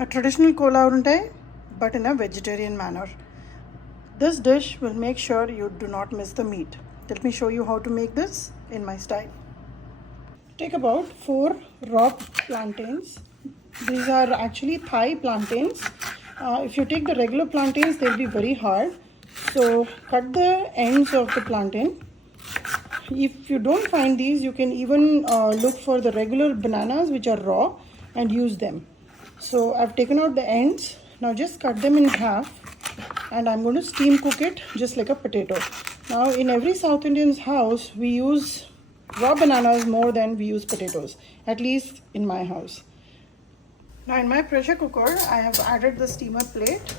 A traditional Kola Urundai, but in a vegetarian manner. This dish will make sure you do not miss the meat. Let me show you how to make this in my style. Take about 4 raw plantains. These are actually Thai plantains. If you take the regular plantains, they'll be very hard. So cut the ends of the plantain. If you don't find these, you can even look for the regular bananas which are raw and use them. So I've taken out the ends. Now just cut them in half and I'm going to steam cook it just like a potato. Now in every South Indian's house, we use raw bananas more than we use potatoes, at least in my house. Now in my pressure cooker, I have added the steamer plate.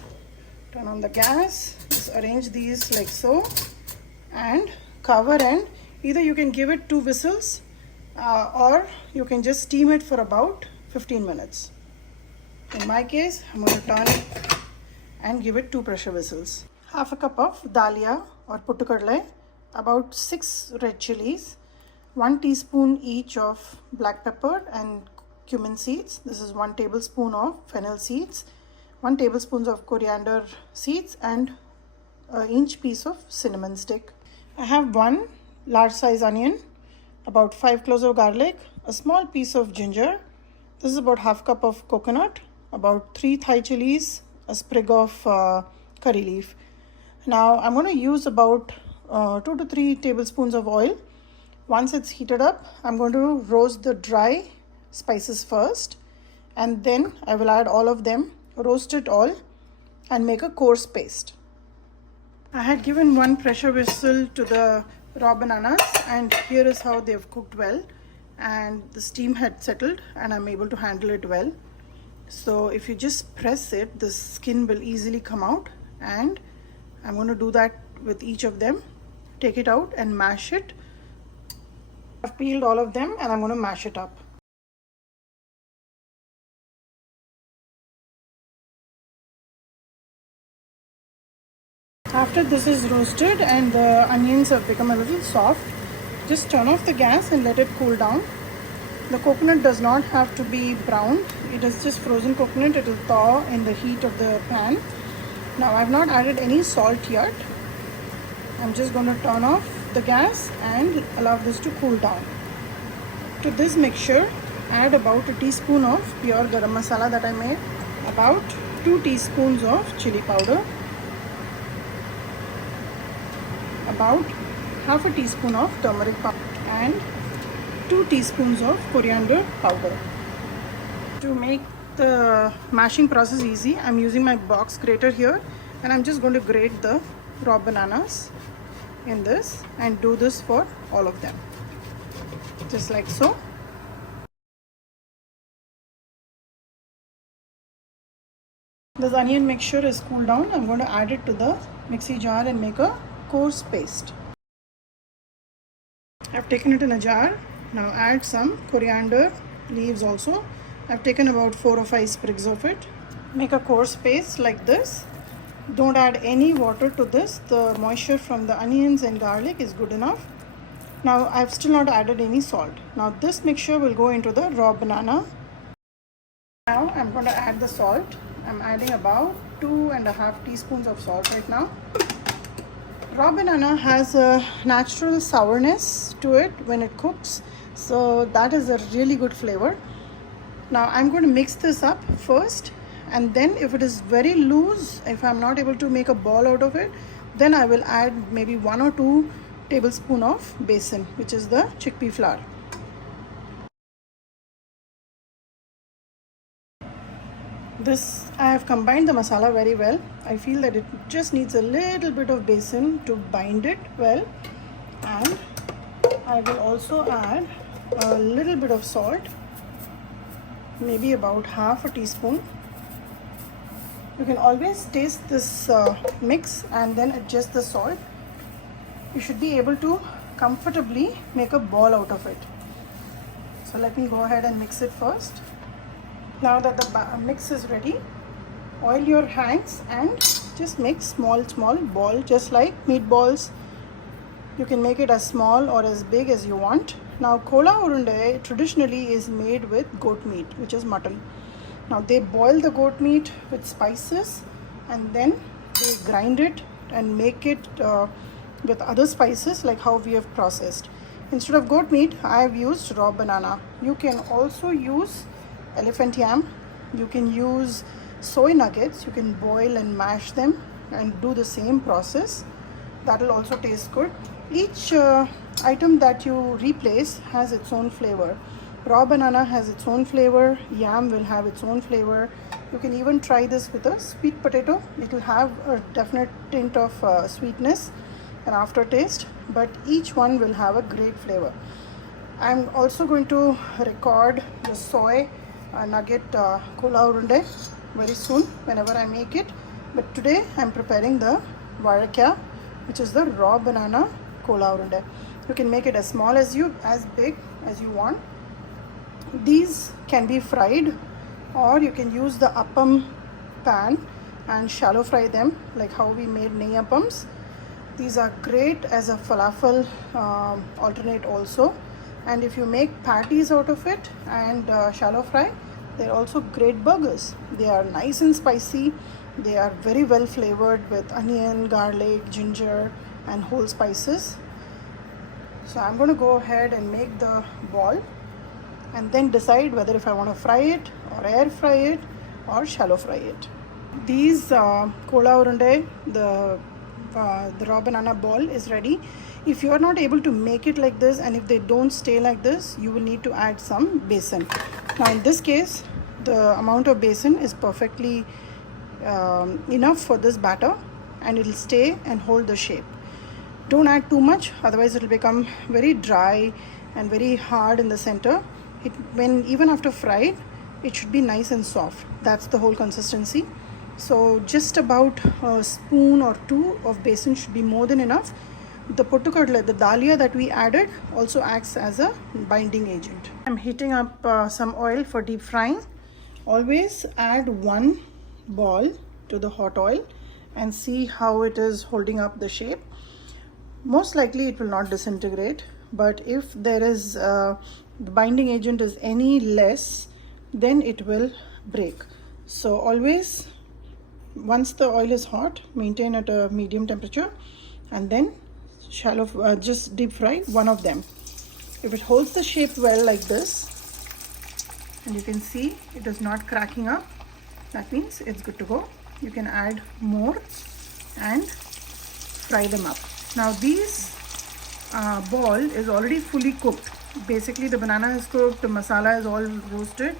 Turn on the gas, just arrange these like so and cover, and either you can give it 2 whistles or you can just steam it for about 15 minutes. In my case, I'm going to turn it and give it 2 pressure whistles. Half a cup of Dalia or potukadalai, about 6 red chilies, 1 teaspoon each of black pepper and cumin seeds. This is 1 tablespoon of fennel seeds, 1 tablespoon of coriander seeds, and an inch piece of cinnamon stick. I have 1 large size onion, about 5 cloves of garlic, a small piece of ginger. This is about half cup of coconut, about 3 Thai chilies, a sprig of curry leaf. Now I'm going to use about 2 to 3 tablespoons of oil. Once it's heated up, I'm going to roast the dry spices first, and then I will add all of them, roast it all and make a coarse paste. I had given 1 pressure whistle to the raw bananas, and here is how they have cooked well, and the steam had settled and I'm able to handle it well. So if you just press it, the skin will easily come out, and I'm going to do that with each of them. Take it out and mash it. I've peeled all of them and I'm going to mash it up. After this is roasted and the onions have become a little soft, just turn off the gas and let it cool down. The coconut does not have to be browned. It is just frozen coconut. It will thaw in the heat of the pan. Now I've not added any salt yet. I'm just going to turn off the gas and allow this to cool down. To this mixture, add about a teaspoon of pure Garam Masala that I made, about 2 teaspoons of chili powder, about half a teaspoon of turmeric powder, and 2 teaspoons of coriander powder. To make the mashing process easy, I'm using my box grater here, and I'm just going to grate the raw bananas in this and do this for all of them, just like so. This onion mixture is cooled down. I'm going to add it to the mixie jar and make a coarse paste. I've taken it in a jar. Now add some coriander leaves also. I've taken about 4 or 5 sprigs of it. Make a coarse paste like this. Don't add any water to this. The moisture from the onions and garlic is good enough. Now I've still not added any salt. Now this mixture will go into the raw banana. Now I'm going to add the salt. I'm adding about 2.5 teaspoons of salt right now. Raw banana has a natural sourness to it when it cooks, so that is a really good flavor. Now I'm going to mix this up first, and then if it is very loose, if I'm not able to make a ball out of it, then I will add maybe 1 or 2 tablespoons of Besan, which is the chickpea flour. I have combined the masala very well. I feel that it just needs a little bit of Besan to bind it well, and I will also add a little bit of salt, maybe about half a teaspoon. You can always taste this mix and then adjust the salt. You should be able to comfortably make a ball out of it. So let me go ahead and mix it first. Now that the mix is ready, oil your hands and just make small ball, just like meatballs. You can make it as small or as big as you want. Now Kola Urundai traditionally is made with goat meat, which is mutton. Now they boil the goat meat with spices and then they grind it and make it with other spices like how we have processed. Instead of goat meat, I have used raw banana. You can also use elephant yam. You can use soy nuggets. You can boil and mash them and do the same process. That will also taste good. Each item that you replace has its own flavor. Raw banana has its own flavor. Yam will have its own flavor. You can even try this with a sweet potato. It will have a definite tint of sweetness and aftertaste, but each one will have a great flavor. I'm also going to record the soy nugget Kola Urundai very soon whenever I make it. But today I'm preparing the Vazhaka, which is the raw banana Kola Urundai. You can make it as small as big as you want. These can be fried, or you can use the appam pan and shallow fry them like how we made nehi appams. These are great as a falafel alternate also, and if you make patties out of it and shallow fry, they're also great burgers. They are nice and spicy. They are very well flavored with onion, garlic, ginger and whole spices. So I'm going to go ahead and make the ball and then decide whether if I want to fry it or air fry it or shallow fry it. These Kola Urundai, the raw banana ball is ready. If you are not able to make it like this and if they don't stay like this, you will need to add some besan. Now in this case, the amount of besan is perfectly enough for this batter, and it will stay and hold the shape. Don't add too much, otherwise it will become very dry and very hard in the center. When even after fried, it should be nice and soft. That's the whole consistency. So just about a spoon or two of besan should be more than enough. The potukadalai, the Dalia that we added, also acts as a binding agent. I'm heating up some oil for deep frying. Always add one ball to the hot oil and see how it is holding up the shape. Most likely it will not disintegrate, but if there is the binding agent is any less, then it will break. So always, once the oil is hot, maintain at a medium temperature and then just deep fry one of them. If it holds the shape well like this, and you can see it is not cracking up, that means it's good to go. You can add more and fry them up. Now these ball is already fully cooked. Basically the banana is cooked, the masala is all roasted.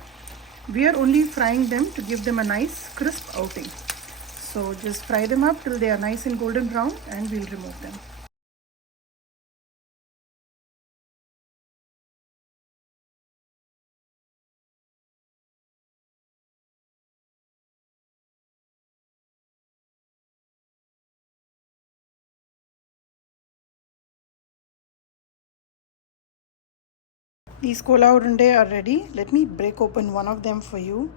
We are only frying them to give them a nice crisp outing. So just fry them up till they are nice and golden brown and we'll remove them. These Kola Urundai are ready. Let me break open one of them for you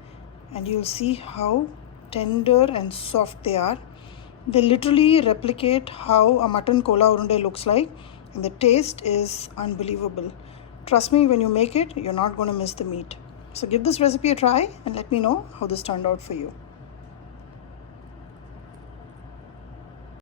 and you'll see how tender and soft they are. They literally replicate how a mutton Kola Urundai looks like, and the taste is unbelievable. Trust me, when you make it, you're not going to miss the meat. So give this recipe a try and let me know how this turned out for you.